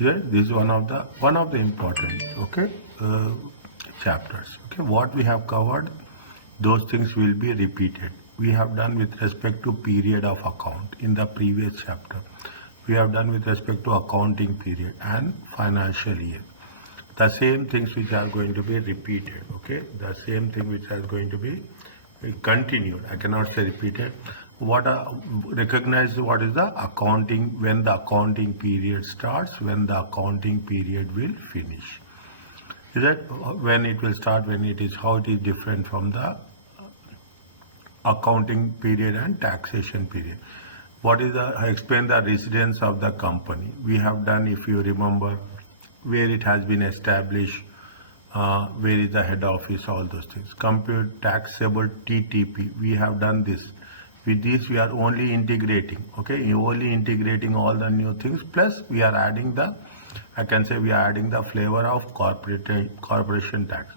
This is one of the important chapters. Okay, what we have covered, those things will be repeated. We have done with respect to period of account in the previous chapter. We have done with respect to accounting period and financial year. The same things which are going to be repeated. Okay, the same thing which is going to be continued. I cannot say repeated. Recognize what is the accounting, when the accounting period starts, when the accounting period will finish. Is that when it will start, when it is, how it is different from the accounting period and taxation period. What is I explain the residence of the company. We have done, if you remember, where it has been established, where is the head office, all those things. Compute taxable TTP. We have done this. With this, we are only integrating. Okay, only integrating all the new things. Plus, we are adding the, I can say we are adding the flavor of corporation tax.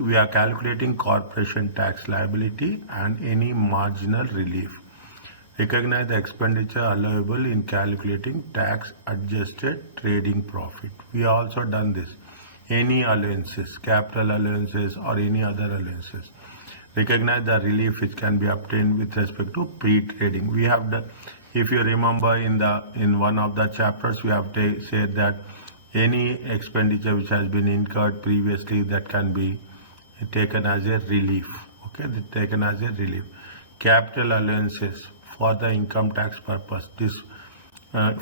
We are calculating corporation tax liability and any marginal relief. Recognize the expenditure allowable in calculating tax adjusted trading profit. We have also done this. Any allowances, capital allowances or any other allowances. Recognize the relief which can be obtained with respect to pre-trading. We have done, if you remember in one of the chapters, we have said that any expenditure which has been incurred previously, that can be taken as a relief. Okay, taken as a relief. Capital allowances for the income tax purpose. This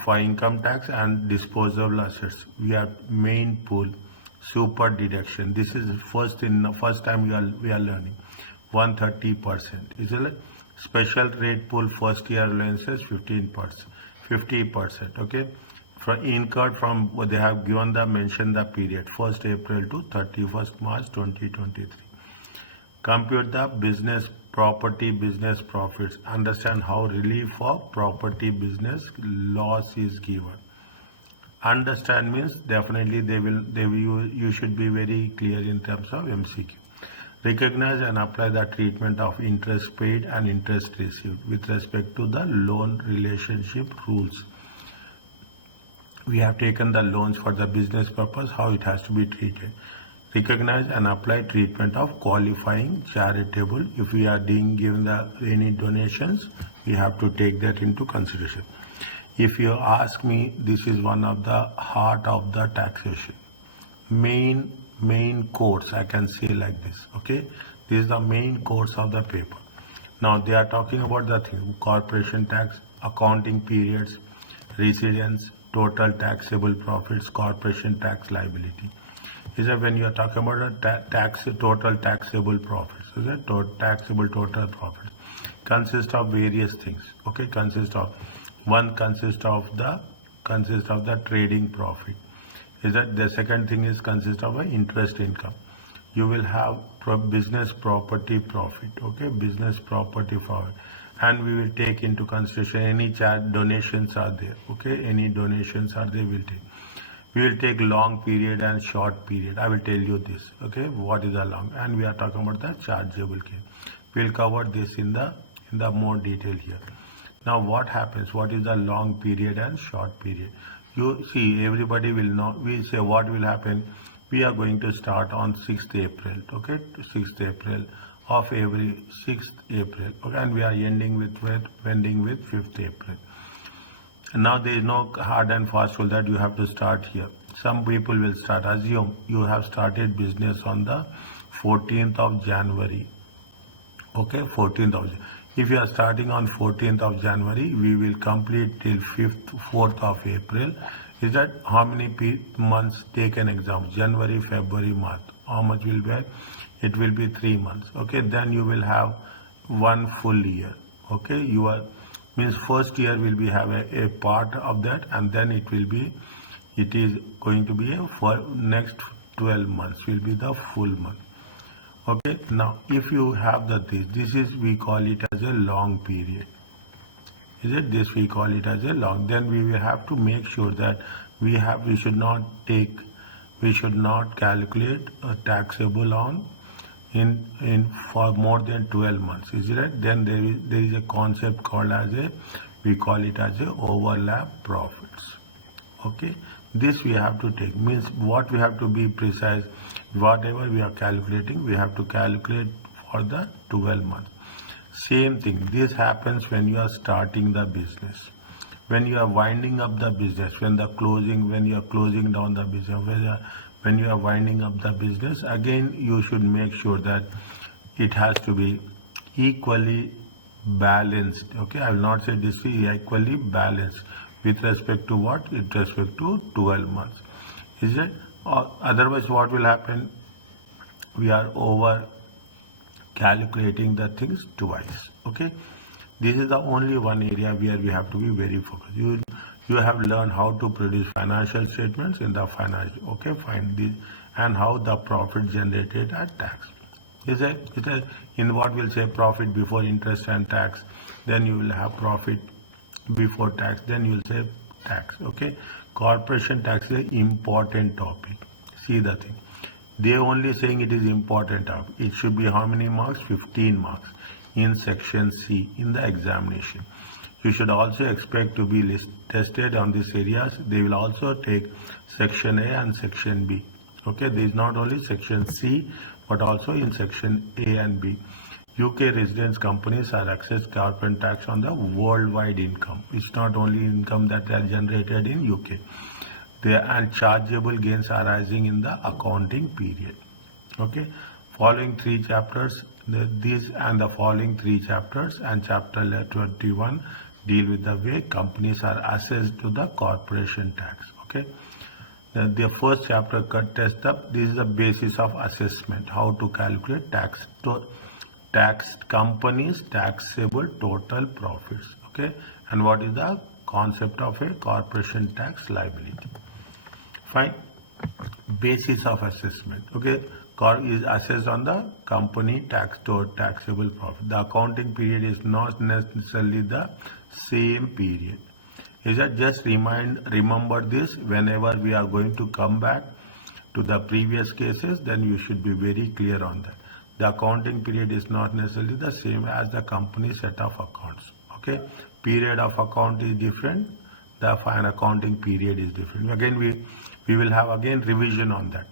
for income tax and disposable assets. We have main pool, super deduction. This is first time we are learning. 130%. Is it special rate pool first year allowances 15%, 50%. Okay, from incurred from what they have given mention the period 1st April to 31st March 2023. Compute the business property business profits. Understand how relief for property business loss is given. Understand means definitely you should be very clear in terms of MCQ. Recognize and apply the treatment of interest paid and interest received with respect to the loan relationship rules. We have taken the loans for the business purpose, how it has to be treated. Recognize and apply treatment of qualifying charitable. If we are given any donations, we have to take that into consideration. If you ask me, this is one of the heart of the taxation. Main course, I can say like this. Okay, this is the main course of the paper. Now they are talking about the thing: corporation tax, accounting periods, residence, total taxable profits, corporation tax liability. Is that when you are talking about a total taxable profits? Is that taxable total profits consists of various things. Okay, consists of the trading profit. Is that the second thing is consist of an interest income. You will have business property profit. Okay, business property profit, and we will take into consideration any donations are there. Okay, any donations are there, we'll take. We will take long period and short period. I will tell you this. Okay, what is the long, and we are talking about the chargeable gain. We'll cover this in the more detail here. Now what happens? What is the long period and short period? You see, everybody will know. We say what will happen. We are going to start on 6th April. Okay, 6th April of every 6th April. Okay, and we are ending with 5th April. Now there is no hard and fast rule that you have to start here. Some people will start. Assume you have started business on the 14th of January. Okay, 14th of January. If you are starting on 14th of January, we will complete till 4th of April. Is that how many months? Take an example. January, February, March. How much will be? It will be 3 months. Okay, then you will have 1 full year. Okay, means first year will be have a part of that, and then it is going to be for next 12 months will be the full month. Okay, now if you have this is, we call it as a long period. Is it this? We call it as a long. Then we will have to make sure that we should not calculate a taxable on for more than 12 months. Is it right? Then there is a concept called we call it as a overlap profits. Okay, this we have to take, means what we have to be precise, whatever we are calculating, we have to calculate for the 12 months. Same thing, this happens when you are starting the business, when you are winding up the business, when you are closing down the business, when you are winding up the business. Again, you should make sure that it has to be equally balanced. Okay, I will not say this is equally balanced with respect to what? With respect to 12 months. Is it? Or otherwise, what will happen? We are over calculating the things twice. Okay, this is the only one area where we have to be very focused. You have learned how to produce financial statements in the financial. Okay, find this, and how the profit generated at tax. Is it in what we'll say profit before interest and tax, then you will have profit before tax, then you will say tax. Okay, corporation tax is an important topic. See the thing, they only saying it is important topic. It should be how many marks? 15 marks in section C in the examination. You should also expect to be tested on these areas. They will also take section A and section B. Okay, there is not only section C but also in section A and B. UK residence companies are assessed corporate tax on the worldwide income. It's not only income that are generated in UK. There are chargeable gains arising in the accounting period. Okay, following three chapters, these and the following three chapters and chapter 21 deal with the way companies are assessed to the corporation tax. Okay, the first chapter test up. This is the basis of assessment, how to calculate tax companies taxable total profits. Okay, and what is the concept of a corporation tax liability. Fine. Basis of assessment. Okay, is assessed on the company taxable profit. The accounting period is not necessarily the same period. Is that just remember this whenever we are going to come back to the previous cases, then you should be very clear on that. The accounting period is not necessarily the same as the company set of accounts. Okay, period of account is different, the fine accounting period is different. Again, we will have again revision on that.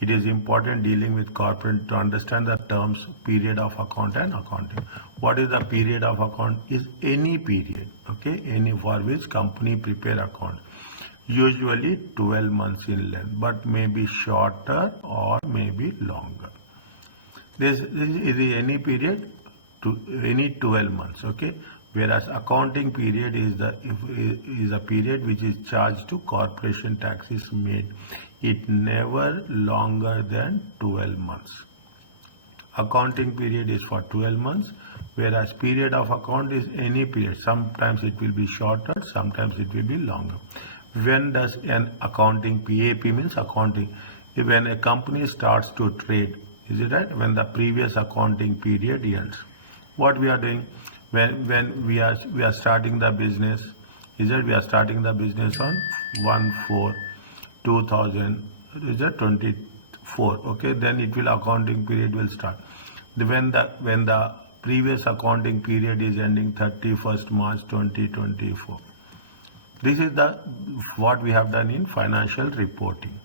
It is important dealing with corporate to understand the terms period of account and accounting. What is the period of account? Is any period, okay, any for which company prepare account. Usually 12 months in length, but may be shorter or may be longer. This is any period to any 12 months, okay. Whereas accounting period is a period which is charged to corporation tax is made. It never longer than 12 months. Accounting period is for 12 months, whereas period of account is any period. Sometimes it will be shorter, sometimes it will be longer. When does an accounting PAP means accounting? When a company starts to trade, is it right? When the previous accounting period ends. What we are doing when we are starting the business, is that we are starting the business on 1/4/2000, is that 24. Okay, then it will accounting period will start. When the previous accounting period is ending 31st March 2024. This is what we have done in financial reporting.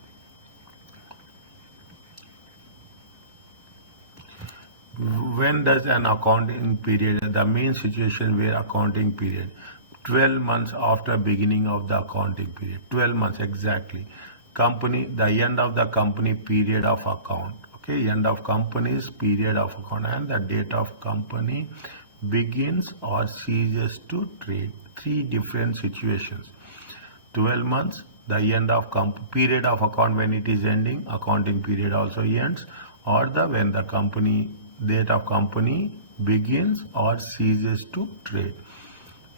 When does an accounting period, the main situation where accounting period, 12 months after beginning of the accounting period, 12 months exactly. Company, the end of the company period of account, okay, end of company's period of account, and the date of company begins or ceases to trade. Three different situations. 12 months, the end of period of account when it is ending, accounting period also ends, or when the company date of company begins or ceases to trade.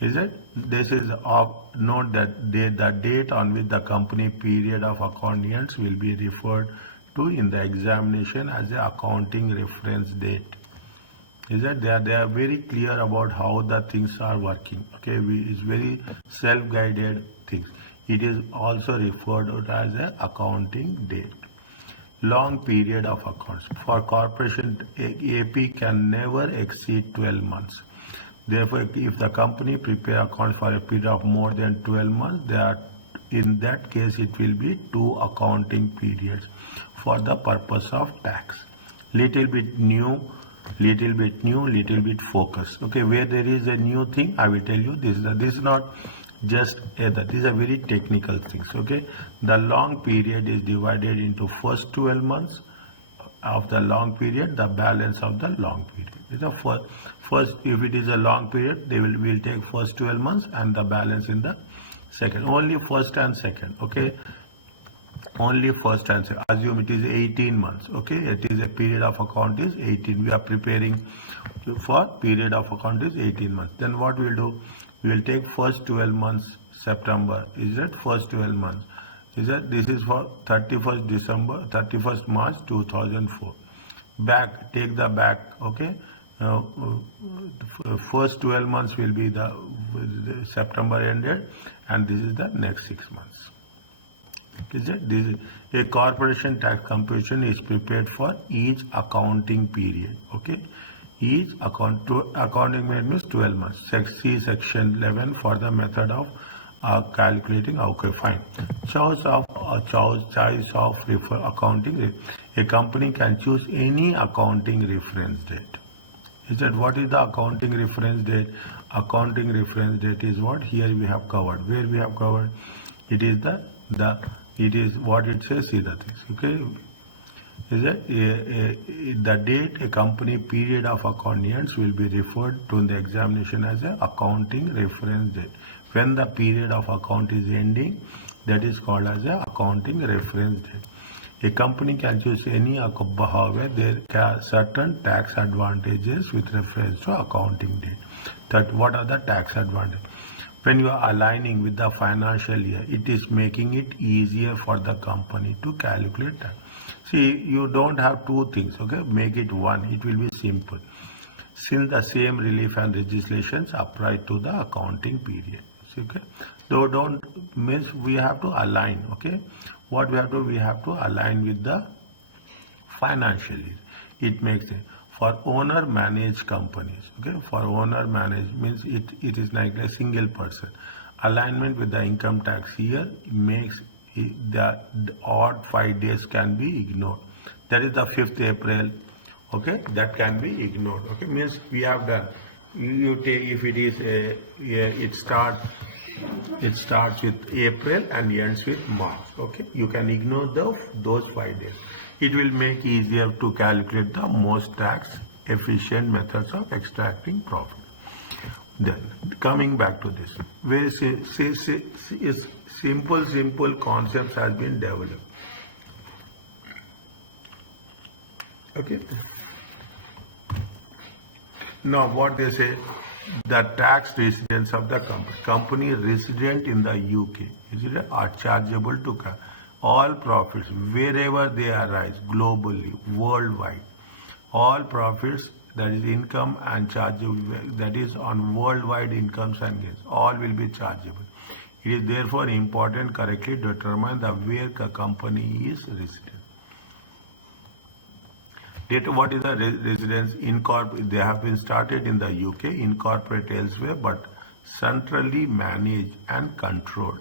Is it? This is note that the date on which the company period of account ends will be referred to in the examination as the accounting reference date. Is that they are very clear about how the things are working. Okay, it's very self-guided things. It is also referred to as an accounting date. Long period of accounts. For corporation, AP can never exceed 12 months. Therefore, if the company prepare accounts for a period of more than 12 months, they are In that case, it will be 2 accounting periods for the purpose of tax. Little bit new, little bit focus. Okay, where there is a new thing, I will tell you this is not just either. These are very technical things. Okay, the long period is divided into first 12 months of the long period, the balance of the long period. First, if it is a long period, will take first 12 months and the balance in the second. Only first and second. Okay, only first and second. Assume it is 18 months. Okay, it is a period of account is 18. We are preparing for period of account is 18 months. Then what we will do? We will take first 12 months September. Is that first 12 months? Is that this is for 31st December, 31st March 2004. Back, take the back. Okay. First 12 months will be the September ended, and this is the next 6 months. Is it? This is a corporation tax computation is prepared for each accounting period. Okay, each accounting period means 12 months. See section 11 for the method of calculating. Okay, fine. Choice of accounting. A company can choose any accounting reference date. Is that what is the accounting reference date? Accounting reference date is what here we have covered. Where we have covered, it is it is what it says. See the things. Okay, is that the date a company period of accounting ends will be referred to in the examination as a accounting reference date. When the period of account is ending, that is called as a accounting reference date. A company can choose any, however, there are certain tax advantages with reference to accounting date. That what are the tax advantages? When you are aligning with the financial year, it is making it easier for the company to calculate that. See, you don't have two things, okay? Make it one, it will be simple. Since the same relief and legislations apply to the accounting period. Okay? Though don't means we have to align, okay? What we have to align with the financial year. It makes it. For owner managed companies, okay, for owner managed means it is like a single person. Alignment with the income tax year makes the odd 5 days can be ignored. That is the 5th April, okay, that can be ignored. Okay, means we have done. You take if it is it starts with April and ends with March. Okay, you can ignore those 5 days. It will make easier to calculate the most tax efficient methods of extracting profit. Then coming back to this, very simple concepts has been developed. Okay. Now what they say, the tax residents of the company resident in the UK are chargeable to all profits wherever they arise globally, worldwide. All profits, that is income and chargeable, that is on worldwide incomes and gains, all will be chargeable. It is therefore important correctly determine the where the company is resident. What is the residence? They have been started in the UK, incorporate elsewhere, but centrally managed and controlled.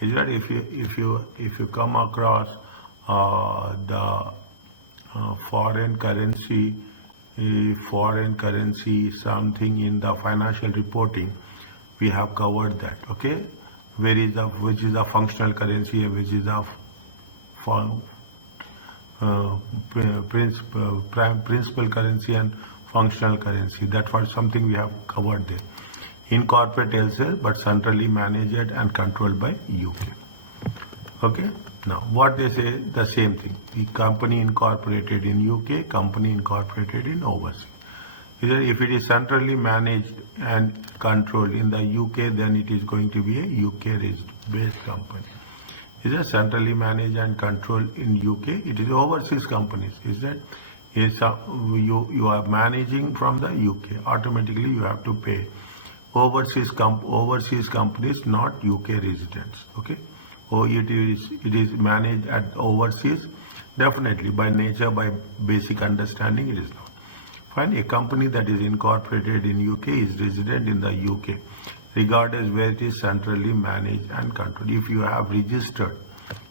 Is that if you come across the foreign currency something in the financial reporting, we have covered that. Okay, which is the functional currency and which is the principal currency and functional currency. That was something we have covered there. Incorporate elsewhere but centrally managed and controlled by UK. Okay. Now what they say, the same thing. The company incorporated in UK, company incorporated in overseas. If it is centrally managed and controlled in the UK, then it is going to be a UK based company. Is it centrally managed and controlled in UK? It is overseas companies. Is that you are managing from the UK? Automatically you have to pay. Overseas companies, not UK residents. Okay, or it is managed at overseas. Definitely by nature, by basic understanding, it is not. Fine. A company that is incorporated in UK is resident in the UK. regardless where it is centrally managed and controlled. If you have registered,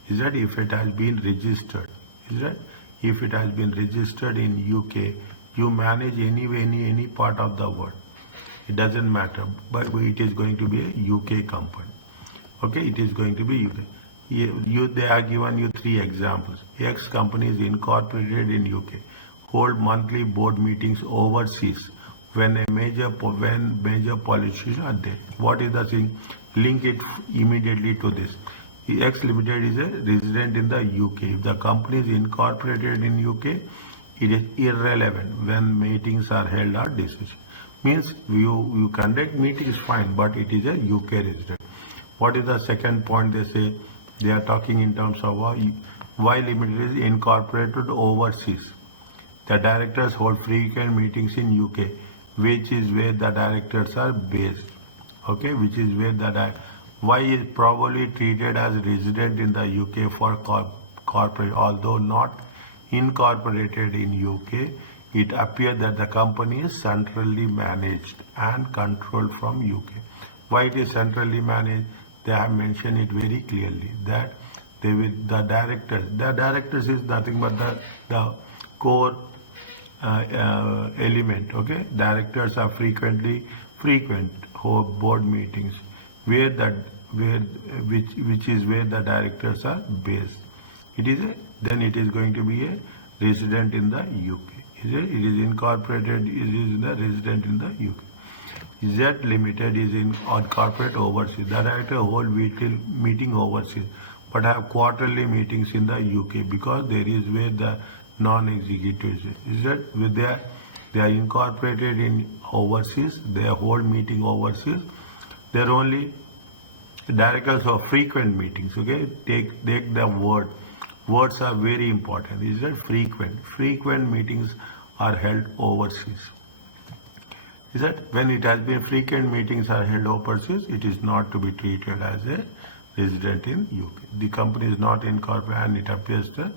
is that if it has been registered, is that if it has been registered in UK, you manage any part of the world. It doesn't matter, but it is going to be a UK company. Okay, it is going to be UK. They are given you 3 examples. X company is incorporated in UK, hold monthly board meetings overseas when major politicians are there. What is the thing? Link it immediately to this. X Limited is a resident in the UK. If the company is incorporated in UK, it is irrelevant when meetings are held or decisions. Means you conduct meetings fine, but it is a UK resident. What is the second point? They say they are talking in terms of Y Limited is incorporated overseas. The directors hold frequent meetings in UK, which is where the directors are based. Okay, which is where the Y is probably treated as resident in the UK for corporate, although not incorporated in UK. It appears that the company is centrally managed and controlled from UK. Why it is centrally managed? They have mentioned it very clearly that the directors is nothing but the core element. Okay, directors are frequent board meetings which is where the directors are based. Then it is going to be a resident in the UK. It is incorporated. It is the resident in the UK. Z Limited is incorporated overseas. The director hold weekly meeting overseas, but have quarterly meetings in the UK because there is where the non-executives is that with they are incorporated in overseas. They hold meeting overseas. They are only directors of frequent meetings. Okay, take the word. Words are very important. Is that frequent? Frequent meetings are held overseas. Is that when it has been frequent meetings are held overseas, it is not to be treated as a resident in UK. The company is not incorporated and it appears that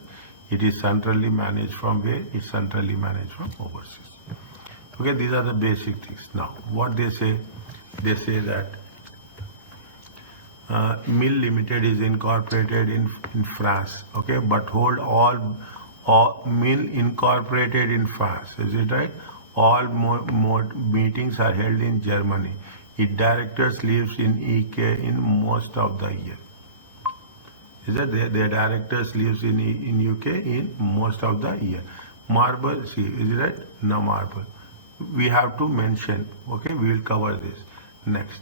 it is centrally managed from where? It's centrally managed from overseas. Okay, these are the basic things. Now, what they say that Mill Limited is incorporated in France, okay, but hold all Mill incorporated in France, is it right? All more meetings are held in Germany. Its directors lives in UK in most of the year. Is that their directors lives in UK in most of the year. Marble, see, is it right? No marble. We have to mention, okay, we will cover this next.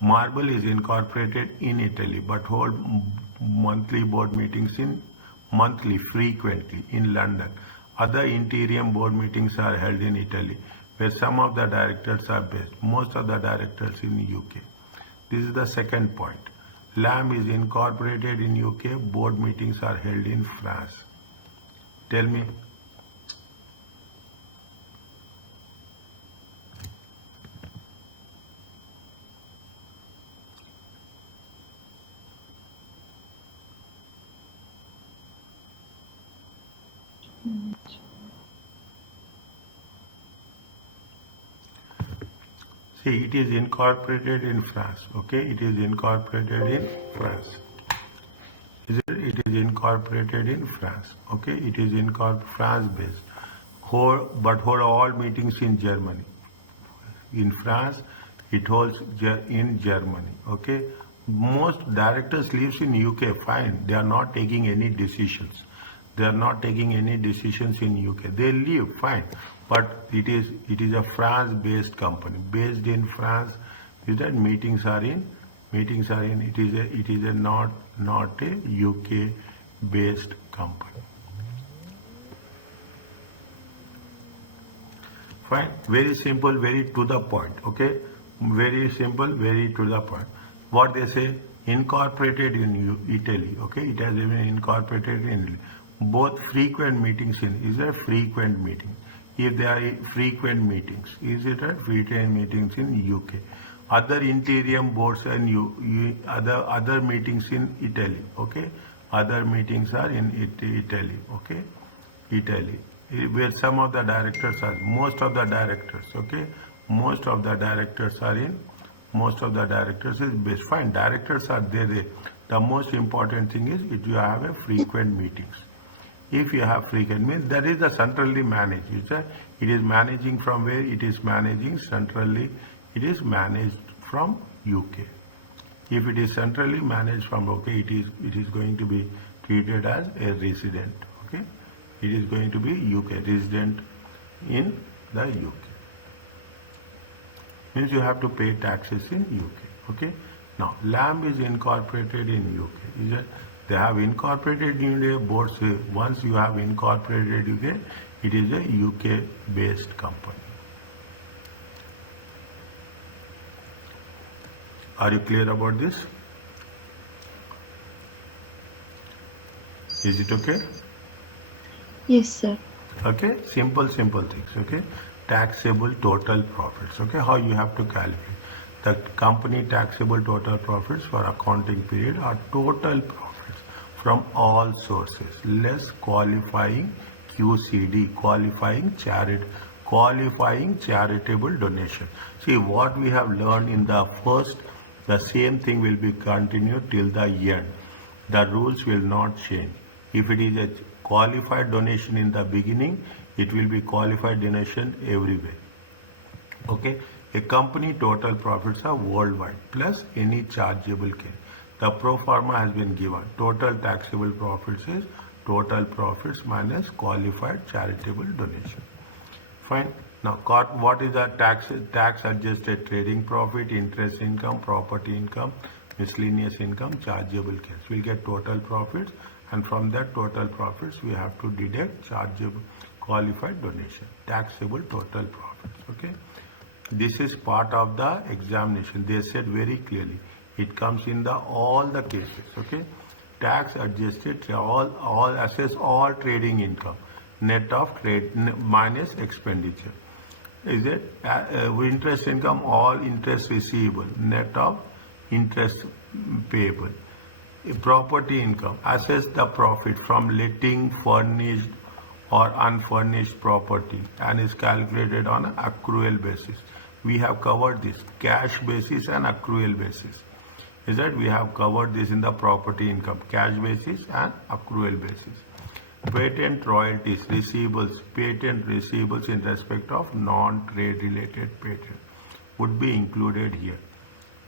Marble is incorporated in Italy but hold monthly board meetings frequently in London. Other interim board meetings are held in Italy where some of the directors are based. Most of the directors in UK. This is the second point. Lamb is incorporated in UK. Board meetings are held in France. Tell me. See, it is incorporated in France. Okay, it is incorporated in France. It is incorporated in France. Okay, it is France based. But hold all meetings in Germany. In France, it holds in Germany. Okay, most directors lives in UK. Fine, they are not taking any decisions. They are not taking any decisions in UK. They live fine, but it is a France-based company, based in France. Is that meetings are in? It is a not a UK-based company. Fine, very simple, very to the point. Okay, very simple, very to the point. What they say, incorporated in Italy. Okay, it has been incorporated in Italy. Both frequent meetings is a frequent meeting. If there are frequent meetings, is it a frequent meetings in UK? Other interim boards and other meetings in Italy. Okay, other meetings are in Italy. Okay, Italy, where some of the directors are, most of the directors. Okay, Most of the directors are in. Most of the directors is based. Fine, directors are there. The most important thing is if you have a frequent meetings. If you have frequent means that is the centrally managed. It is managing from where? It is managing centrally. It is managed from UK. If it is centrally managed from UK, it is going to be treated as a resident. Okay, it is going to be UK resident in the UK. Means you have to pay taxes in UK. Okay. Now LAMB is incorporated in UK. Is it? They have incorporated in the board. Once you have incorporated UK, it is a UK based company. Are you clear about this? Is it okay? Yes, sir. Okay, simple things. Okay, taxable total profits. Okay, how you have to calculate the company taxable total profits for accounting period are total profits from all sources less qualifying QCD, qualifying charitable donation. See what we have learned in the first, the same thing will be continued till the end. The rules will not change. If it is a qualified donation in the beginning, it will be qualified donation everywhere. Okay, a company total profits are worldwide plus any chargeable gain. The pro forma has been given. Total taxable profits is total profits minus qualified charitable donation. Fine. Now, what is the tax adjusted trading profit, interest income, property income, miscellaneous income, chargeable gains? We'll get total profits, and from that total profits we have to deduct chargeable qualified donation, taxable total profits. Okay, this is part of the examination. They said very clearly it comes in the all the cases. Okay, tax adjusted all assess all trading income net of trade minus expenditure. Is it interest income all interest receivable net of interest payable. Property income, assess the profit from letting furnished or unfurnished property and is calculated on an accrual basis. We have covered this cash basis and accrual basis. Is that we have covered this in the property income, cash basis and accrual basis. Patent royalties, patent receivables in respect of non-trade related patent would be included here.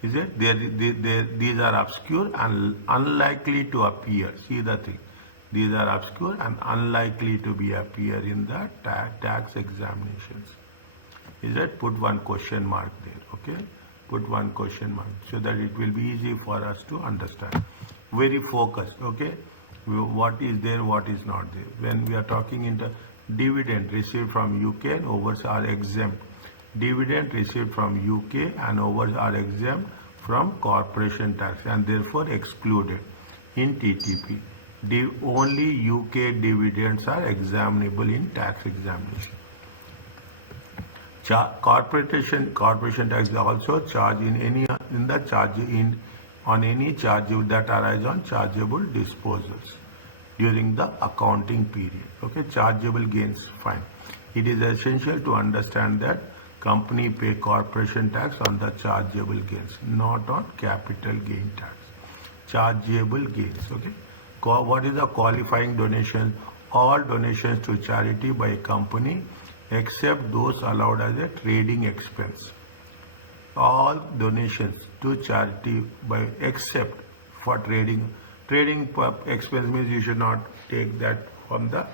Is it? These are obscure and unlikely to appear. See the thing. These are obscure and unlikely to be appear in the tax examinations. Is it? Put one question mark there. Okay. Put one question mark so that it will be easy for us to understand. Very focused. Okay. What is there, what is not there. When we are talking into dividend received from UK and overs are exempt. Dividend received from UK and overs are exempt from corporation tax and therefore excluded in TTP. Only UK dividends are examinable in tax examination. Corporation tax is also charged on any charge that arise on chargeable disposals during the accounting period. Okay, chargeable gains, fine. It is essential to understand that company pay corporation tax on the chargeable gains, not on capital gain tax. Chargeable gains. Okay. What is the qualifying donation? All donations to charity by a company except those allowed as a trading expense. All donations to charity by except for trading expense means you should not take that from the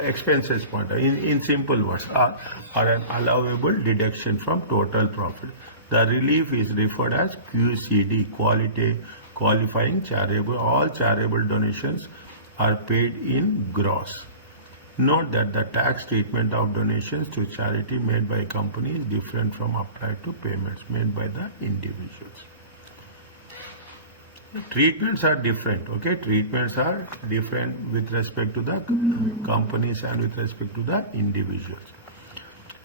expenses point. In simple words, are an allowable deduction from total profit. The relief is referred as QCD, qualifying charitable. All charitable donations are paid in gross. Note that the tax treatment of donations to charity made by a company is different from applied to payments made by the individuals. Treatments are different. Okay, treatments are different with respect to the companies and with respect to the individuals.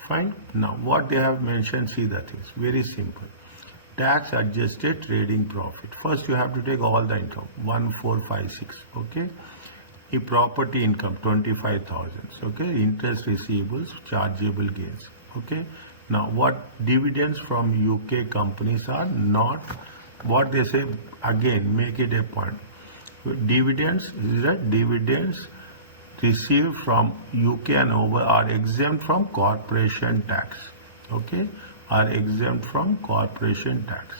Fine. Now, what they have mentioned, see the things. Very simple. Tax adjusted trading profit. First, you have to take all the income. 1456. Okay. A property income 25,000. Okay. Interest receivables, chargeable gains. Okay. Now, what dividends from UK companies are not, what they say, again, make it a point. Dividends, is that dividends received from UK and over are exempt from corporation tax. Okay, are exempt from corporation tax.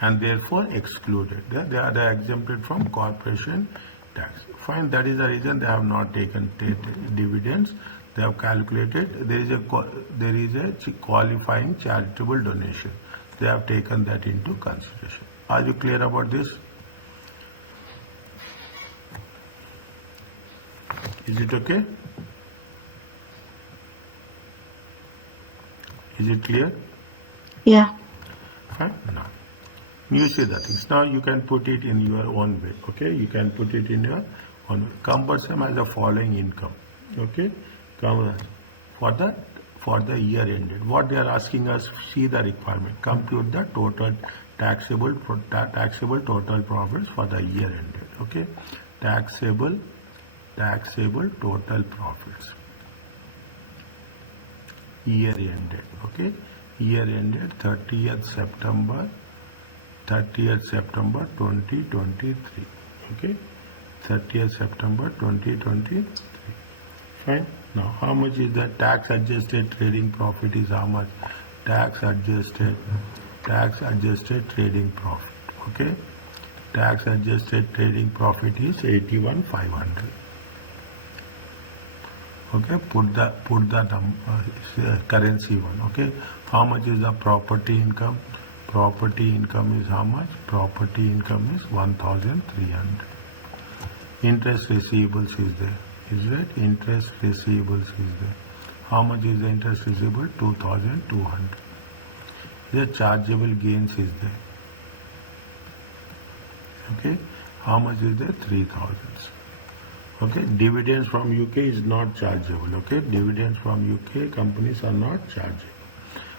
And therefore excluded. They are exempted from corporation tax. Fine, that is the reason they have not taken dividends. They have calculated there is a qualifying charitable donation. They have taken that into consideration. Are you clear about this? Is it okay? Is it clear? Yeah. Fine. Now, you see the things. Now you can put it in your own way. Okay, you can put it in your own way. Cumbersome as the following income. Okay, for the year ended. What they are asking us, see the requirement. Compute the total taxable total profits for the year ended. Okay, taxable total profits. Year ended. Okay, year ended 30th September 2023. Okay, 30th September 2023. Fine. Now, how much is the tax adjusted trading profit? Is how much? Tax adjusted trading profit. Okay, tax adjusted trading profit is 81,500. Okay, put the currency one. Okay, how much is the property income? Property income is how much? Property income is 1,300. Interest receivables is there. Is right? Interest receivables is there. How much is the interest receivable? 2,200. The chargeable gains is there. Okay, how much is there? 3,000. Okay, dividends from UK is not chargeable. Okay, dividends from UK companies are not chargeable.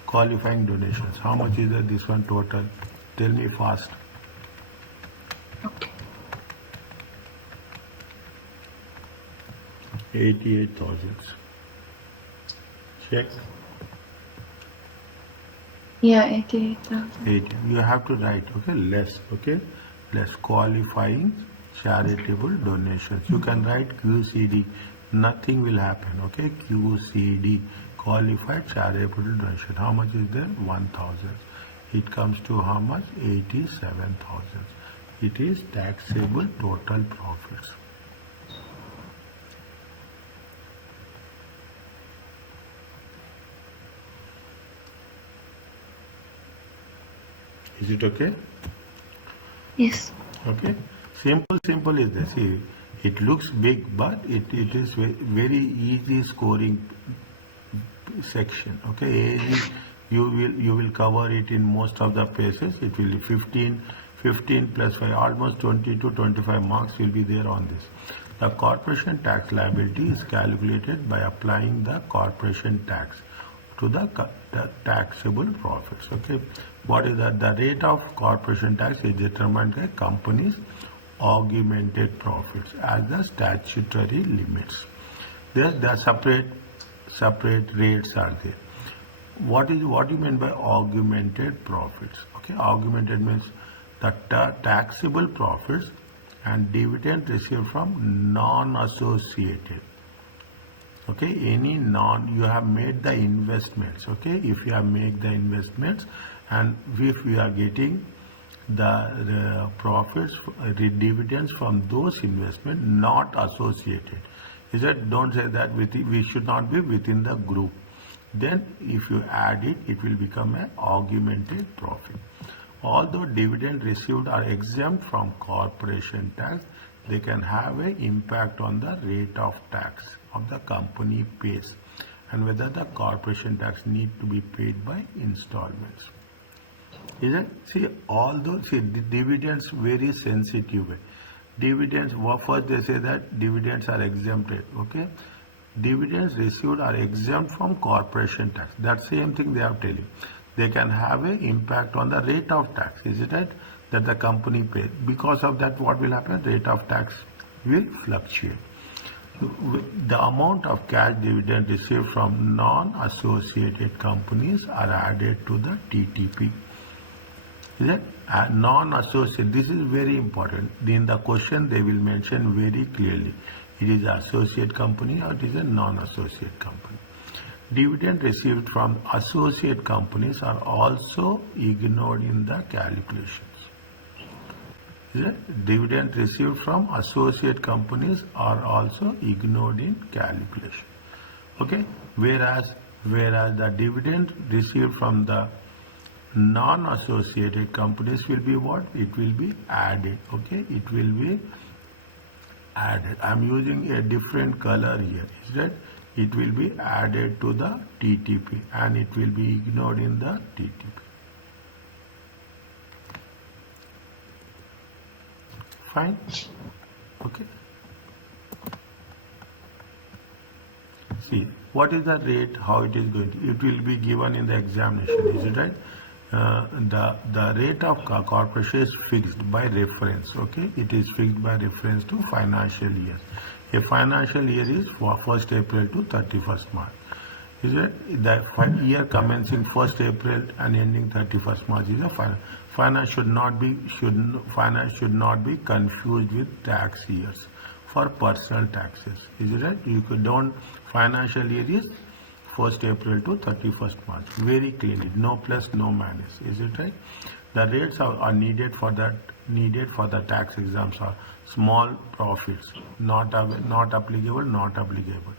Qualifying donations. How much is that? This one total? Tell me fast. Okay. 88,000. Check. Yeah, 88,000. 80. You have to write. Okay, less. Okay, less qualifying charitable donations. You can write QCD. Nothing will happen. Okay, QCD. Qualified charitable donation. How much is there? 1,000. It comes to how much? 87,000. It is taxable total profits. Is it okay? Yes. Okay. Simple is this. See, it looks big, but it is very easy scoring section. Okay, easy. You will cover it in most of the places. It will be 15 plus 5, almost 20 to 25 marks will be there on this. The corporation tax liability is calculated by applying the corporation tax to the taxable profits. Okay, what is that? The rate of corporation tax is determined by companies' augmented profits as the statutory limits. There separate rates are there. What do you mean by augmented profits? Okay, augmented means the taxable profits and dividend received from non-associated. Okay, you have made the investments. Okay, if you have made the investments and if we are getting the profits, dividends from those investments not associated. Is that, don't say that we should not be within the group. Then if you add it, it will become an augmented profit. Although dividend received are exempt from corporation tax, they can have an impact on the rate of tax of the company pays and whether the corporation tax need to be paid by installments. Is it? See, although the dividends very sensitive way. Dividends, first they say that dividends are exempted. Okay, dividends received are exempt from corporation tax. That same thing they are telling. They can have an impact on the rate of tax. Is it right? That the company pays. Because of that, what will happen? Rate of tax will fluctuate. the amount of cash dividend received from non-associated companies are added to the TTP. Is it? Non-associate, this is very important. In the question they will mention very clearly. It is an associate company or it is a non-associate company. Dividend received from associate companies are also ignored in the calculations. Is it? Dividend received from associate companies are also ignored in calculation. Okay? Whereas the dividend received from the non-associated companies will be what? It will be added. Okay? It will be added. I am using a different color here. Is that? It will be added to the TTP and it will be ignored in the TTP. Fine? Okay. See, what is the rate, how it is going to, it will be given in the examination, is it right? The rate of corporation is fixed by reference, okay? It is fixed by reference to financial years. A financial year is 1st April to 31st March. Is it? The year commencing 1st April and ending 31st March is a finance. Finance should not be confused with tax years for personal taxes. Is it right? You don't, financial year is 1st April to 31st March. Very clearly, no plus, no minus. Is it right? The rates are needed for the tax exams are small profits, not applicable, not applicable.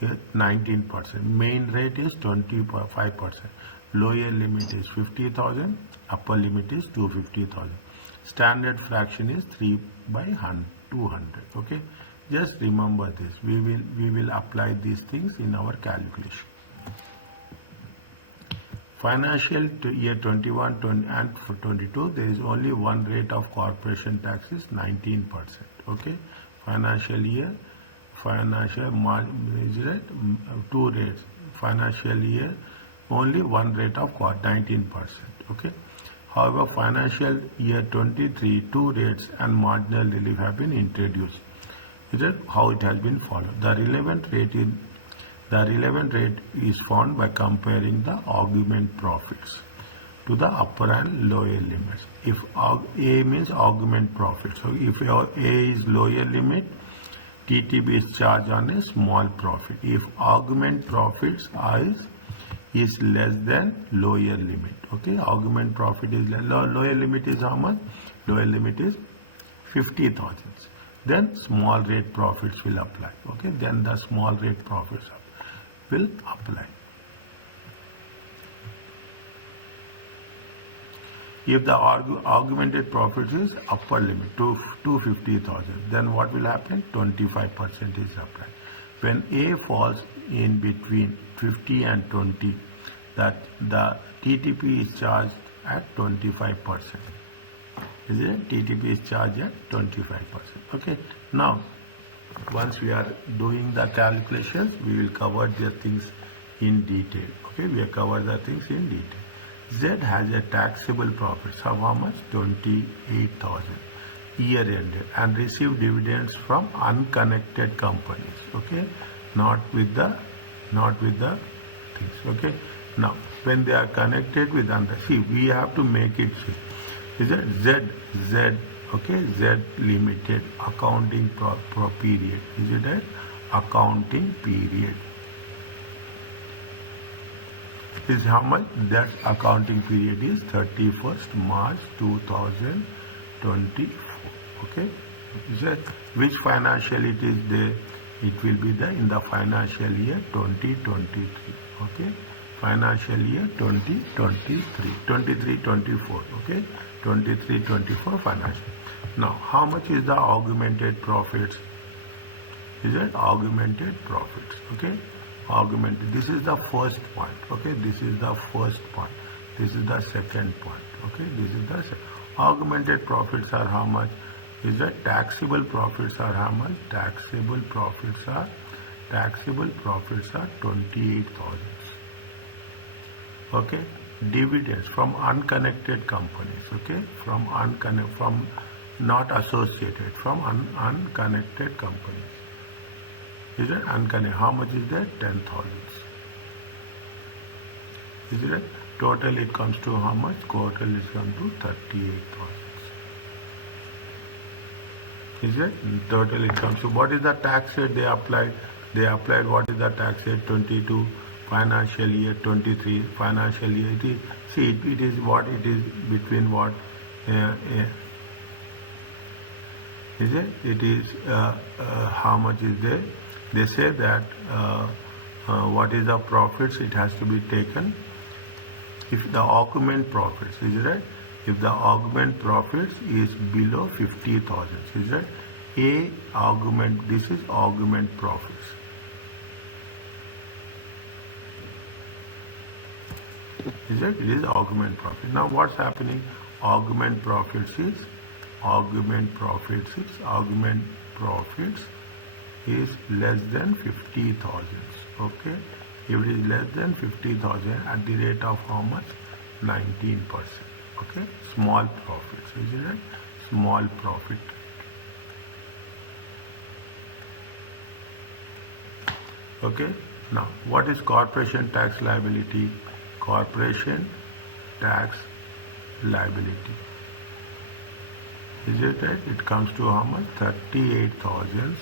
19%. Main rate is 25%. Lower limit is 50,000. Upper limit is 250,000. Standard fraction is 3 by 200. Okay. Just remember this. We will apply these things in our calculation. Financial year 21 and 22, there is only one rate of corporation tax is 19%. Okay. Financial two rates. Financial year only one rate of 19%. Okay. However, financial year 23, two rates and marginal relief have been introduced. Is that how it has been followed? The relevant rate is found by comparing the augment profits to the upper and lower limits. If A means augment profit, so if A is lower limit, TTB is charged on a small profit. If augment profits is less than lower limit, okay, augment profit is lower limit is how much? Lower limit is 50,000. Then small rate profits will apply. Okay, then the small rate profits will apply. If the augmented profit is upper limit to 250,000, then what will happen? 25% is applied. When A falls in between 50 and 20, that the TTP is charged at 25%. Is it? TTP is charged at 25%. Okay. Now, once we are doing the calculations, we will cover the things in detail. Okay, we will cover the things in detail. Z has a taxable profits of how much? 28,000 year ended and received dividends from unconnected companies. Okay, not with the things. Okay. Now, when they are connected with see, we have to make it see. Is it Z? Okay, Z limited accounting period. Is it an accounting period? Is how much? That accounting period is 31st March 2024. Okay, is that which financial it is there? It will be there in the financial year 2023. Okay, financial year 2023, 23-24. Okay, 23-24 financial. Now, how much is the augmented profits? Is it augmented profits? Okay, augmented. This is the first point. Okay, this is the first point. This is the second point. Okay, this is the augmented profits are how much? Is that taxable profits are how much? Taxable profits are 28,000. Okay, dividends from unconnected companies. Okay, from not associated, from unconnected companies. Is it unconnected? How much is there? 10,000. Is it right? Total it comes to how much? Total is come to 38,000. Is it? Total it comes to what is the tax rate they applied? They applied what is the tax rate? 22 financial year 23 financial year. It is, see it is what it is between what is it? It is how much is there? They say that what is the profits? It has to be taken. If the augment profits, is it right? If the augment profits is below 50,000, is it? A augment. This is augment profits. Is it? It is augment profit. Now what's happening? Augment profits is less than 50,000. Okay. If it is less than 50,000 at the rate of how much? 19%. Okay. Small profits. Is it right? Small profit. Okay. Now what is corporation tax liability? Corporation tax liability. Is it right? It comes to how much? 38,000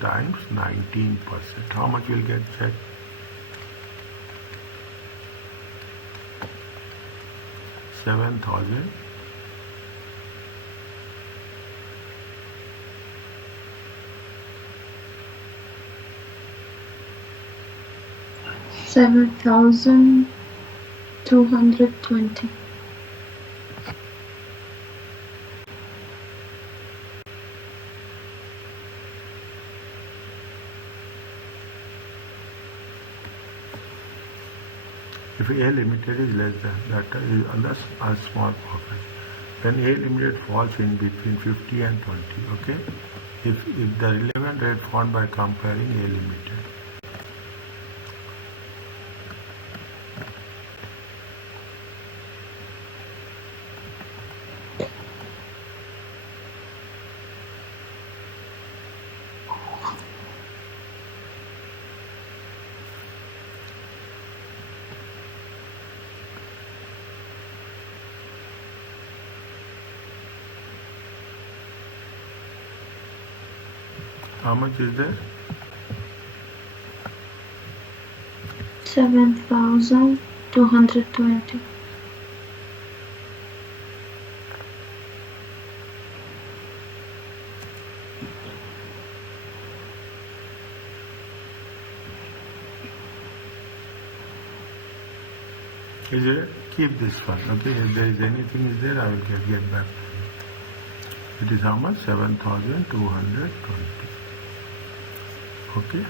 times 19%. How much will get checked? 7,000. 7,220. If A limited is less than that is under a small profit, then A limited falls in between 50 and 20. Okay, if the relevant rate found by comparing A limited. How much is there? 7,220. Is it? Keep this one. Okay, if there is anything is there, I will get back. It is how much? 7,220. Okay,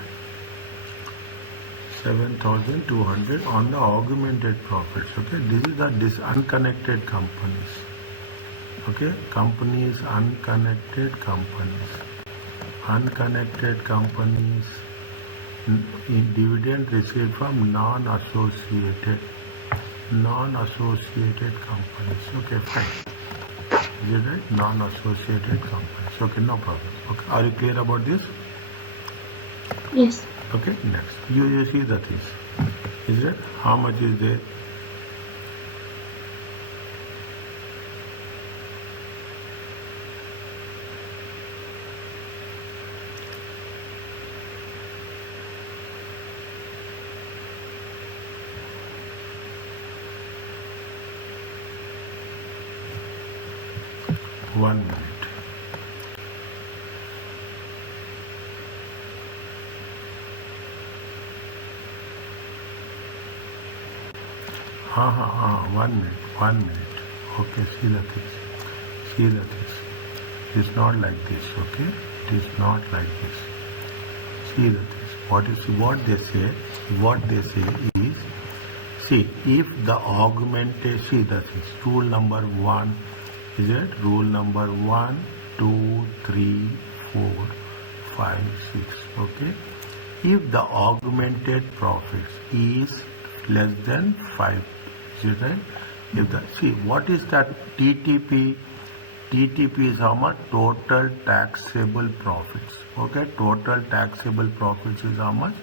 7,200 on the augmented profits. Okay, this is the unconnected companies. Okay, unconnected companies in dividend received from non-associated companies. Okay, fine. Is it right? Non-associated companies. Okay, no problem. Okay, are you clear about this? Yes. Okay, next. You see the things. Is it? How much is there? One minute. One minute. Okay, see the things. It's not like this, okay? It is not like this. See the things. What they say is, see, if the augmented, see the things. Rule number 1, is it? Rule number 1, 2, 3, 4, 5, 6, okay? If the augmented profits is less than 5, is it right? See, what is that TTP TTP is how much? Total taxable profits. Okay, total taxable profits is how much?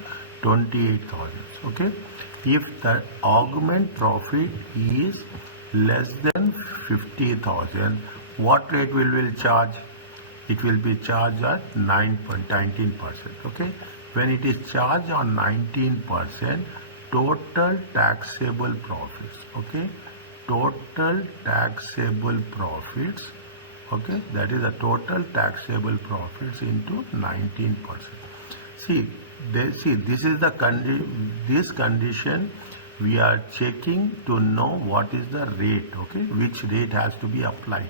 28,000. Okay, if the augment profit is less than 50,000, what rate will charge? It will be charged at 9.19%. Okay, when it is charged on 19%, total taxable profits. Okay, total taxable profits. Okay, that is the total taxable profits into 19%. See, this is the this condition we are checking to know what is the rate. Okay, which rate has to be applied.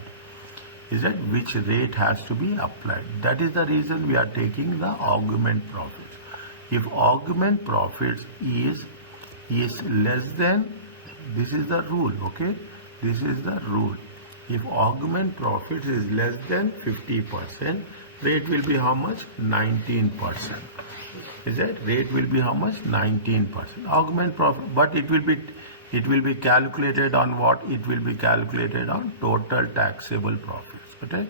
Is that which rate has to be applied? That is the reason we are taking the augment profits. If augment profits is less than, this is the rule. Okay, this is the rule. If augment profits is less than 50%, rate will be how much? 19%. Is that rate will be how much? 19%. Augment profit, but it will be calculated on what? It will be calculated on total taxable profits. Okay,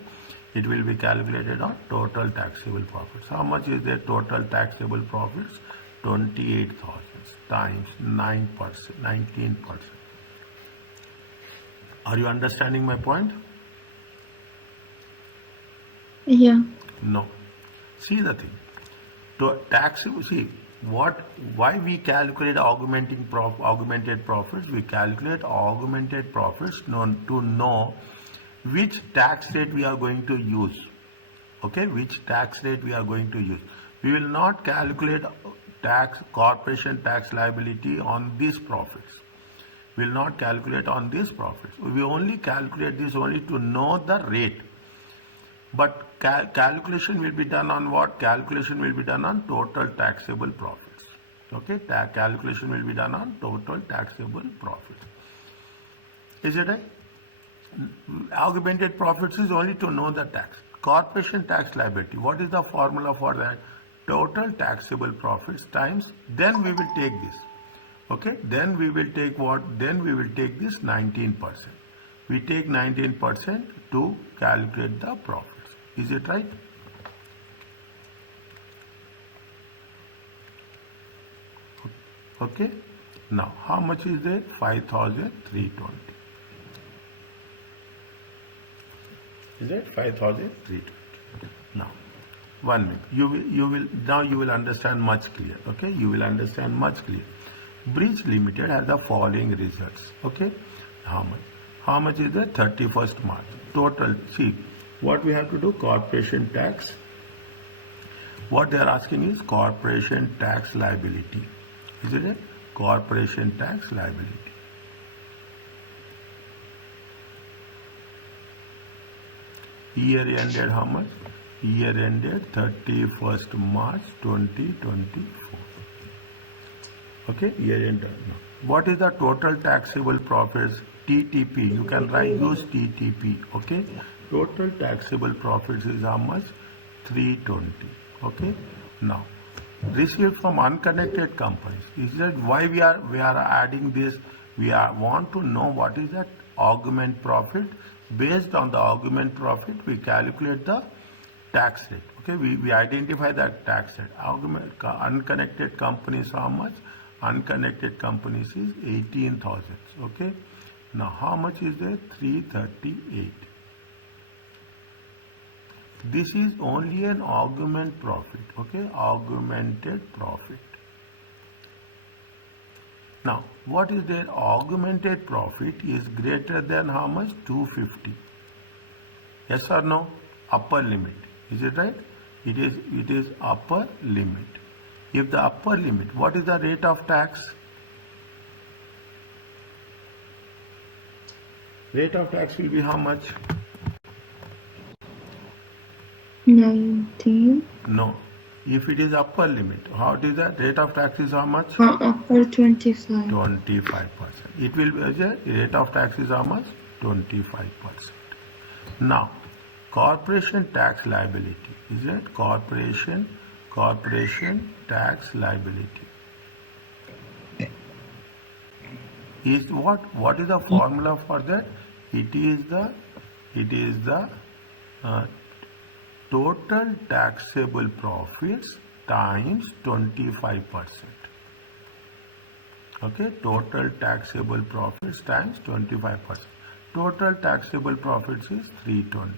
it will be calculated on total taxable profits. How much is the total taxable profits? 28,000 times 9%, 19%. Are you understanding my point? Yeah. No. See the thing. To tax, see why we calculate augmented profits? We calculate augmented profits to know which tax rate we are going to use. Okay, which tax rate we are going to use. We will not calculate corporation tax liability on these profits. We will not calculate on these profits. We only calculate this only to know the rate. But calculation will be done on what? Calculation will be done on total taxable profits. Okay, calculation will be done on total taxable profits. Is it right? Augmented profits is only to know the tax. Corporation tax liability. What is the formula for that? Total taxable profits times, then we will take this. Okay, then we will take what? Then we will take this 19%. We take 19% to calculate the profits. Is it right? Okay. Now, how much is there? 5,320. Is it 5,320? Now, 1 minute. You will understand much clear. Okay, you will understand much clear. Bridge Limited has the following results. Okay, how much? How much is the 31st March? Total. See, what we have to do? Corporation tax. What they are asking is corporation tax liability. Is it? Corporation tax liability. Year ended how much? Year ended 31st March 2024. Okay, year ended. No. What is the total taxable profits? TTP. You can use TTP. Okay, total taxable profits is how much? 320. Okay. Now, received from unconnected companies. Is that why we are adding this? We want to know what is that augment profit. Based on the augment profit, we calculate the tax rate. Okay, we identify that tax rate. Unconnected companies how much? Unconnected companies is 18,000. Okay. Now how much is there? 338. This is only an augment profit. Okay, augmented profit. Now, what is their augmented profit is greater than how much? 250. Yes or no? Upper limit. Is it right? It is upper limit. If the upper limit, what is the rate of tax? Rate of tax will be how much? 19. No. If it is upper limit, how it is that? Rate of tax is how much? Upper 25. 25%. It will be the rate of tax is how much? 25%. Now, corporation tax liability. Is it corporation tax liability? Is what? What is the formula for that? It is the It is the uh, total taxable profits times 25%. Okay, total taxable profits times 25%. Total taxable profits is 320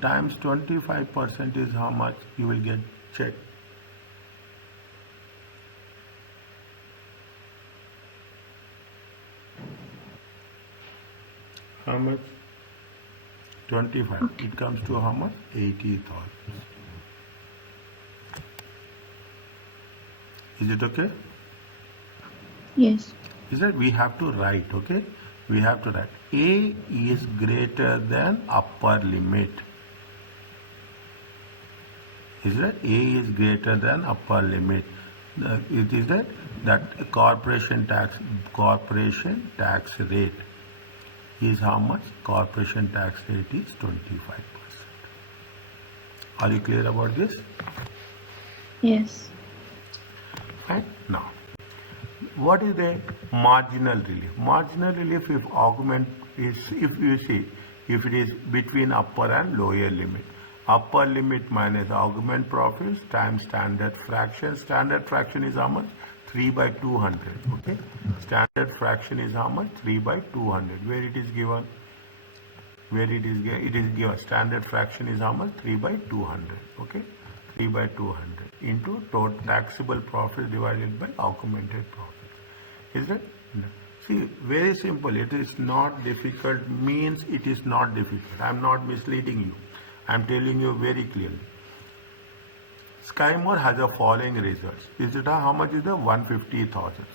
times 25% is how much you will get. Check. How much? 25. Okay. It comes to how much? 80,000. Is it okay? Yes. Is that we have to write, okay? We have to write A is greater than upper limit. Is that A is greater than upper limit? It is that corporation tax rate is how much? Corporation tax rate is 25%. Are you clear about this? Yes. Right now, what is the marginal relief? Marginal relief if augment is, if you see, if it is between upper and lower limit. Upper limit minus augment profits times standard fraction. Standard fraction is how much? 3 by 200. Okay. Standard fraction is how much? 3 by 200. Where it is given? Where it is given. Standard fraction is how much? 3 by 200. Okay. 3 by 200 into total taxable profit divided by augmented profit. Is it? No. See, very simple. It is not difficult means it is not difficult. I am not misleading you. I am telling you very clearly. Skymore has the following results. Is it how much is the 150,000?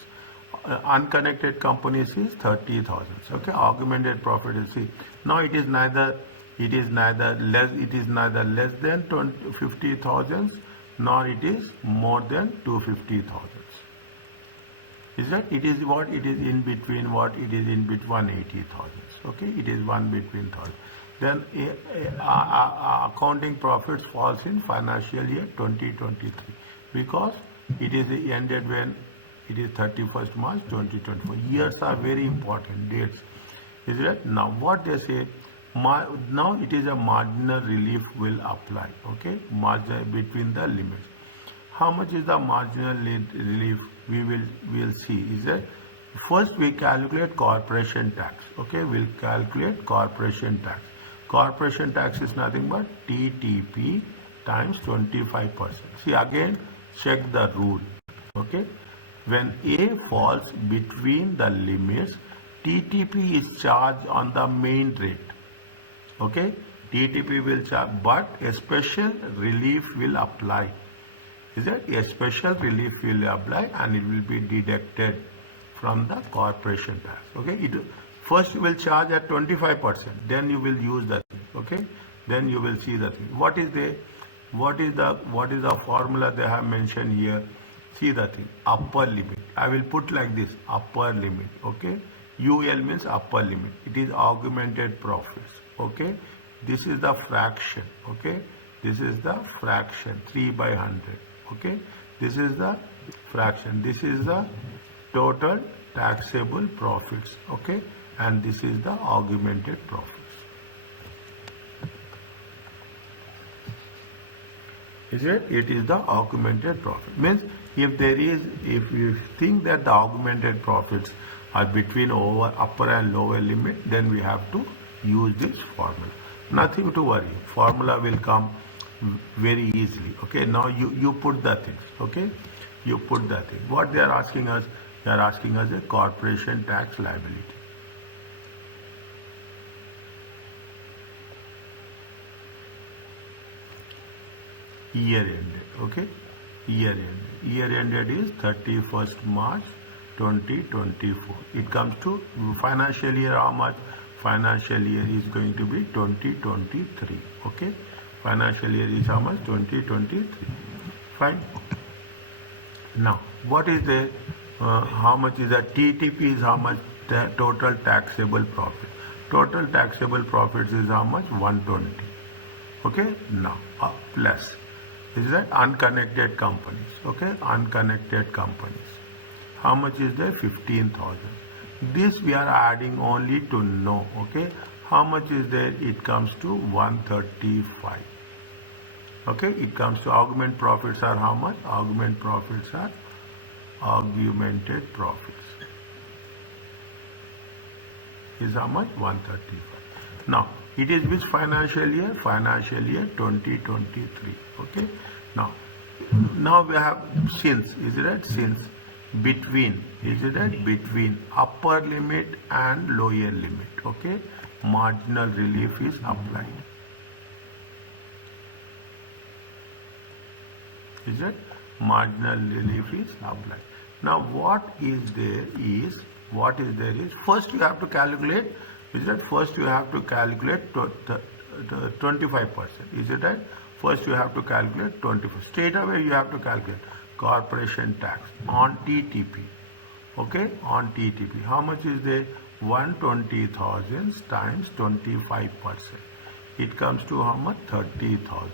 Unconnected companies is 30,000. Okay, augmented profit is see. Now it is neither less than 50,000 nor it is more than 250,000. Is that it is what it is in between what it is in between 180,000. Okay, it is one between thousand. Then accounting profits falls in financial year 2023 because it is ended when it is 31st March 2024. Years are very important dates. Is that now what they say? Now it is a marginal relief will apply. Okay, margin between the limits. How much is the marginal relief? We will see. Is that first we calculate corporation tax. Okay, we'll calculate corporation tax. Corporation tax is nothing but TTP times 25%. See again, check the rule. Okay, when A falls between the limits, TTP is charged on the main rate. Okay, TTP will charge, but a special relief will apply. Is that a special relief will apply and it will be deducted from the corporation tax. Okay, it first you will charge at 25%, then you will use that. Okay, then you will see the thing. What is the formula they have mentioned here? See the thing, upper limit. I will put like this, upper limit. Okay, UL means upper limit. It is augmented profits. Okay, this is the fraction. Okay, this is the fraction 3 by 100. Okay, this is the fraction. This is the total taxable profits. Okay, and this is the augmented profits. Is it? It is the augmented profit. Means if you think that the augmented profits are between upper and lower limit, then we have to use this formula. Nothing to worry. Formula will come very easily. Okay, now you put the things. Okay, you put the thing. What they are asking us? They are asking us a corporation tax liability. Year ended. Okay, year ended is 31st March 2024. It comes to financial year how much? Financial year is going to be 2023. Okay, financial year is how much? 2023. Fine. Now what is the how much is the TTP is how much? Total taxable profit. Total taxable profits is how much? 120. Okay, now plus is that unconnected companies. Okay, unconnected companies. How much is there? 15,000. This we are adding only to know. Okay, how much is there? It comes to 135. Okay, it comes to augment profits are how much? Augmented profits are augmented profits is how much? 135. Now it is which financial year? Financial year 2023. Okay, now we have since, is it right? Since, between, is it right? Between upper limit and lower limit. Okay, marginal relief is applied. Is it? Marginal relief is applied. Now what is there is first you have to calculate, is that first you have to calculate 25%, is it right? First you have to calculate 25. Straight away you have to calculate corporation tax on TTP. Okay, on TTP. How much is there? 120,000 times 25%. It comes to how much? 30,000.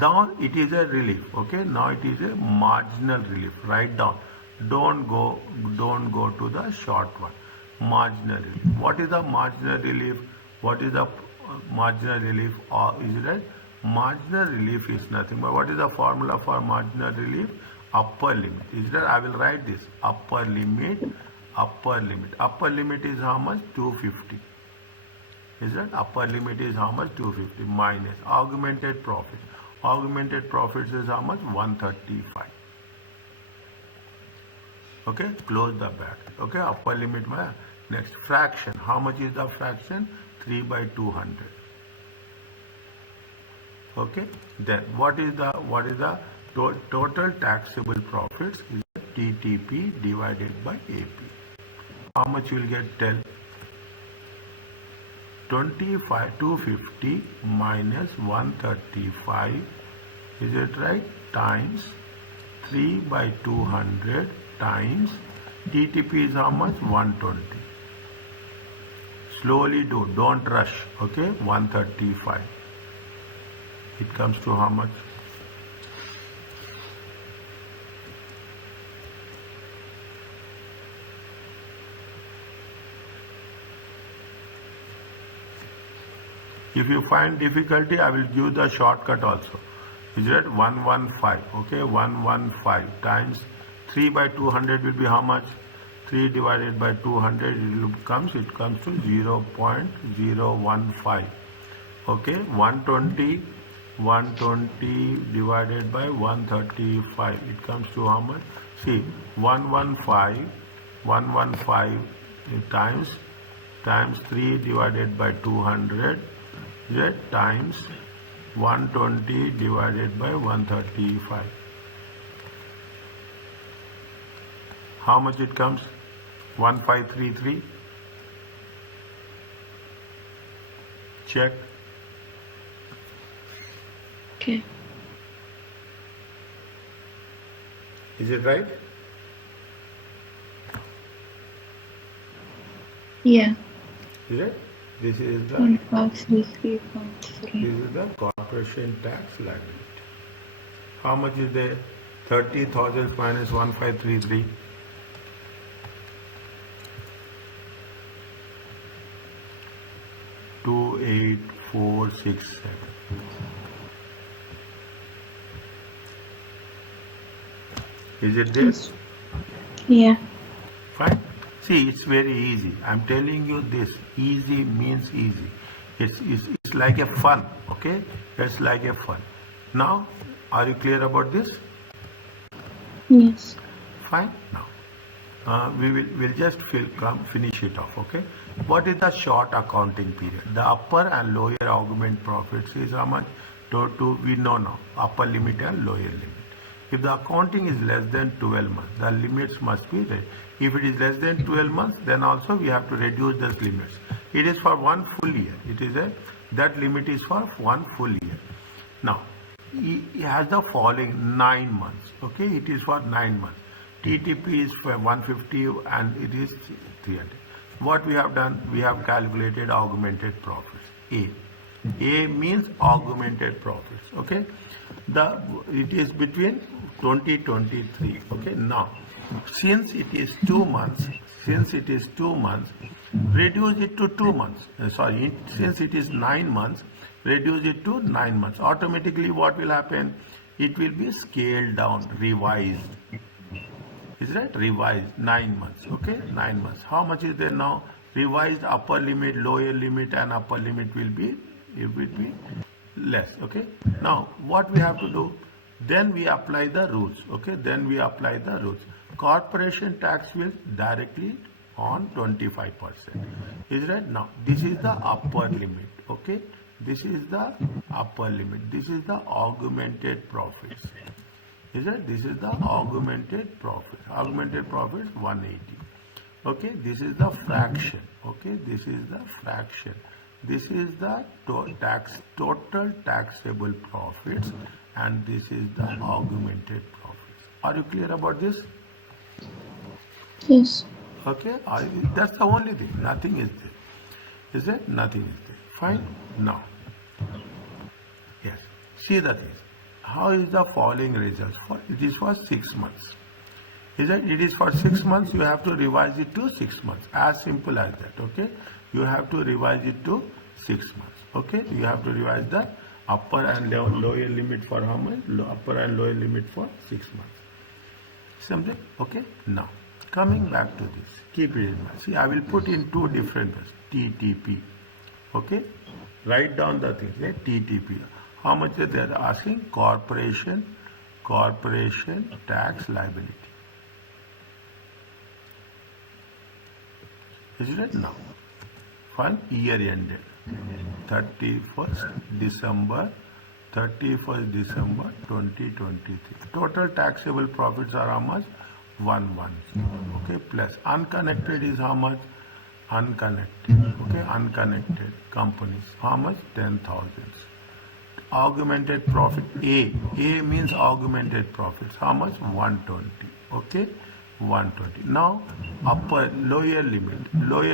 Now it is a relief. Okay, now it is a marginal relief. Write down. Don't go to the short one. Marginal relief. What is the marginal relief? What is the marginal relief? Or is it right? Marginal relief is nothing but what is the formula for marginal relief? Upper limit. Is that? I will write this. Upper limit. Upper limit. Upper limit is how much? 250. Is that? Upper limit is how much? 250 minus augmented profit. Augmented profits is how much? 135. Okay, close the bracket. Okay, upper limit. Next, fraction. How much is the fraction? 3 by 200. Okay, then what is the total taxable profits? Is TTP divided by AP. How much you will get? Tell. 250 minus 135, is it right? Times 3 by 200 times TTP is how much? 120. Slowly do, don't rush. Okay, 135. It comes to how much? If you find difficulty, I will give the shortcut also. Is it 115? Okay, 115 times 3 by 200 will be how much? 3 divided by 200 it comes to 0.015. Okay, 120 divided by 135, it comes to how much? See, 115 times 3 divided by 200 times 120 divided by 135. How much it comes? 1533. Check. Okay. Is it right? Yeah. Is it? This is the 1533.3. This is the corporation tax liability. How much is there? 30,000 minus 1533. 28467. Is it this? Yeah. Fine. See, it's very easy. I'm telling you this. Easy means easy. It's like a fun. Okay? It's like a fun. Now, are you clear about this? Yes. Fine. Now, we'll just finish it off. Okay? What is the short accounting period? The upper and lower augment profits is how much? We know now. Upper limit and lower limit. If the accounting is less than 12 months, the limits must be read. If it is less than 12 months, then also we have to reduce those limits. It is for one full year. That limit is for one full year. Now, it has the following 9 months. Okay, it is for 9 months. TTP is for 150 and it is 300. What we have done, we have calculated augmented profits. A means augmented profits. Okay, it is between 2023. Okay, now since it is 2 months, reduce it to 2 months. Since it is 9 months, reduce it to 9 months. Automatically, what will happen? It will be scaled down, revised. Is that revised 9 months? Okay, 9 months. How much is there now? Revised upper limit, lower limit, and upper limit will be less. Okay. Now what we have to do? Then we apply the rules. Okay. Then we apply the rules. Corporation tax will directly on 25%. Is right now. This is the upper limit. Okay. This is the upper limit. This is the augmented profits. Is that this is the augmented profit. Augmented profits 180. Okay, this is the fraction. Okay, this is the fraction. This is the total taxable profits, and this is the augmented profits. Are you clear about this? Yes. Okay, that's the only thing. Nothing is there. Is it? Nothing is there. Fine. Now, yes. See the things. How is the following results? It is for 6 months. Is it? It is for 6 months. You have to revise it to 6 months. As simple as that. Okay. You have to revise it to 6 months. Okay. You have to revise the upper and lower limit for how much? Upper and lower limit for 6 months. Simple. Okay. Now, coming back to this. Keep it in mind. See, I will put in two different words. TTP. Okay. Write down the things. Like TTP. How much are they asking? Corporation tax liability. Is it now? Fine. Year ended 31st December 2023. Total taxable profits are how much? 110. Okay. Plus unconnected is how much? Unconnected. Okay. Unconnected companies. How much? 10,000. Augmented profit A means augmented profits. How much? 120. Okay, 120. Now lower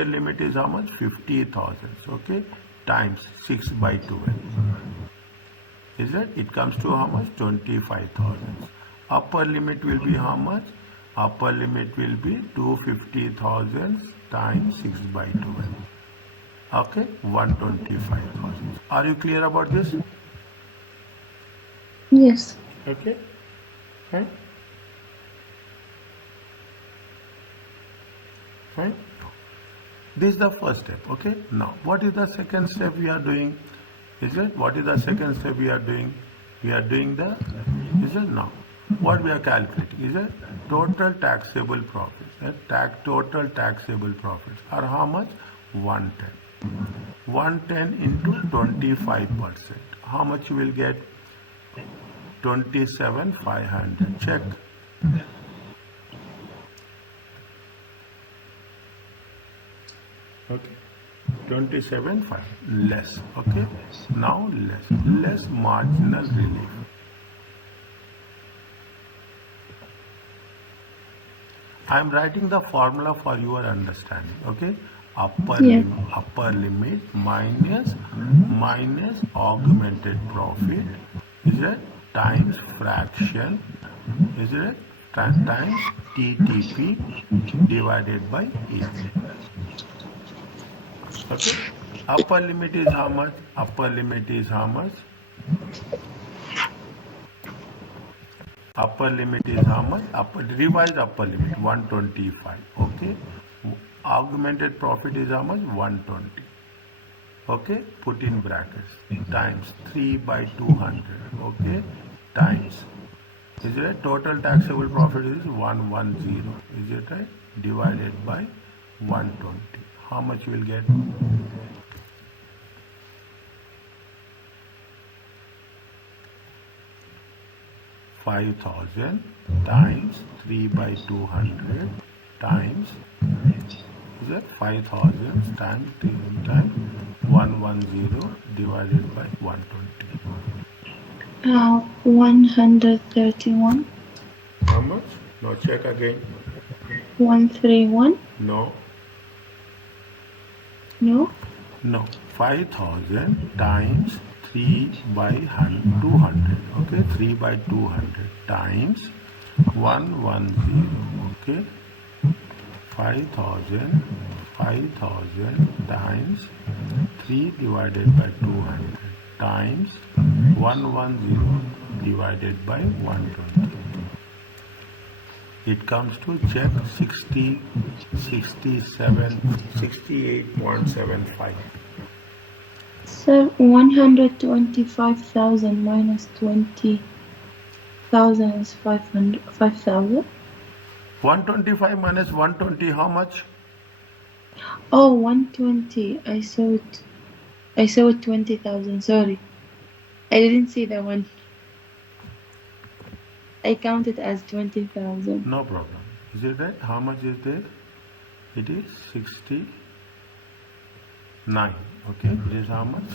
limit is how much? 50,000. Okay, times 6 by 12. Is that? It comes to how much? 25,000. Upper limit will be how much? Upper limit will be 250,000 times 6 by 12. Okay, 125,000. Are you clear about this? Yes. Okay. Fine. Fine. This is the first step. Okay. Now, what is the second step we are doing? Is it? What is the second step we are doing? We are doing the. Is it now? What we are calculating is it? Total taxable profits. Total taxable profits are how much? 110. 110 into 25%. How much you will get? 27,500. Check. Okay. 27,500. Less. Okay. Now less marginal relief. I am writing the formula for your understanding. Okay. Upper limit minus augmented profit. Is it? Times fraction, is it? Times TTP divided by A. Okay. Upper limit is how much? Upper limit is how much? Upper limit is how much? Revised upper limit 125. Okay. Augmented profit is how much? 120. Okay, put in brackets, times 3 by 200. Okay, times, is it? Total taxable profit is 110. Is it right? Divided by 120. How much you will get? $5,000 times 3 by 200 times, is that 5,000 times 110 divided by 120. 131. How much? No, check again. 131. No. No. No. 5,000 times 3 by 200. Okay, 3 by 200 times 110. Okay, 5,000 times 3 divided by 200 times 110 divided by 120. It comes to check 68.75. So 125,000 minus 20,000 is 5,000. 125 minus 120, how much? Oh, 120. I saw it 20,000. Sorry. I didn't see that one. I counted as 20,000. No problem. Is it right? How much is there? It is 69. Okay, it is how much?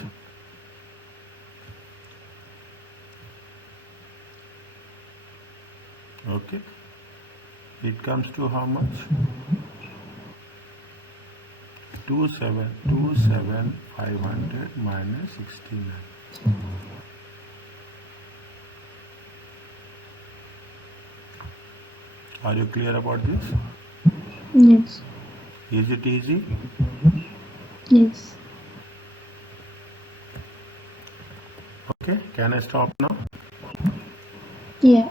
Okay, it comes to how much? 27,500 minus 69. Are you clear about this? Yes. Is it easy? Yes. Okay, can I stop now? Yeah.